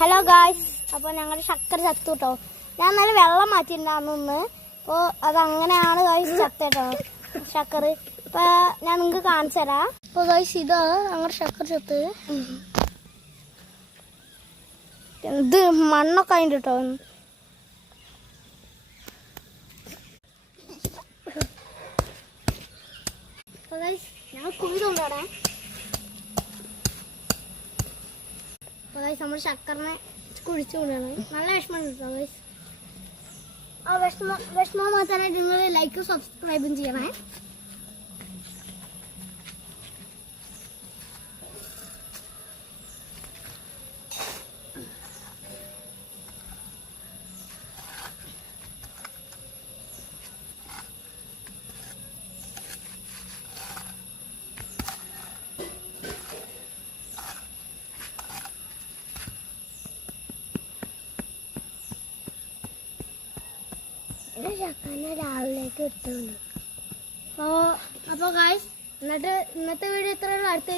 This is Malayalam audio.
ഹലോ ഗായ്സ്, അപ്പോൾ ഞങ്ങളുടെ ശർക്കര ചത്തു കേട്ടോ. ഞാൻ നല്ല വെള്ളം മാറ്റിയിട്ടുണ്ടായിരുന്നു. അപ്പോൾ അതങ്ങനെയാണ് ഗായ്സ് ചത്തേട്ടോ ശർക്കര. ഇപ്പം ഞാൻ നിങ്ങൾക്ക് കാണിച്ചു തരാം. അപ്പോൾ ഗായ്സ് ഇതാ ഞങ്ങളുടെ ശർക്കര ചത്ത്. ഇത് മണ്ണൊക്കെ അതിൻ്റെ കേട്ടോ. അപ്പോൾ ഗായ്സ് ഞങ്ങൾ കുഴിതുകൊണ്ടാണേ. അപ്പോൾ ഗായ്സ് നമ്മുടെ ശർക്കരനെ കുഴിച്ചു കൊണ്ടാണ്. നല്ല വിഷമം കിട്ടോ ഗായ്സ്. ആ വിഷമം മാത്രമായിട്ട് നിങ്ങൾ ലൈക്കും സബ്സ്ക്രൈബും ചെയ്യണേ. രാവിലേക്ക് കിട്ടുന്നു. അപ്പോൾ ഗായ്സ് ഇന്നത്തെ വീഡിയോ ഇത്ര അടുത്ത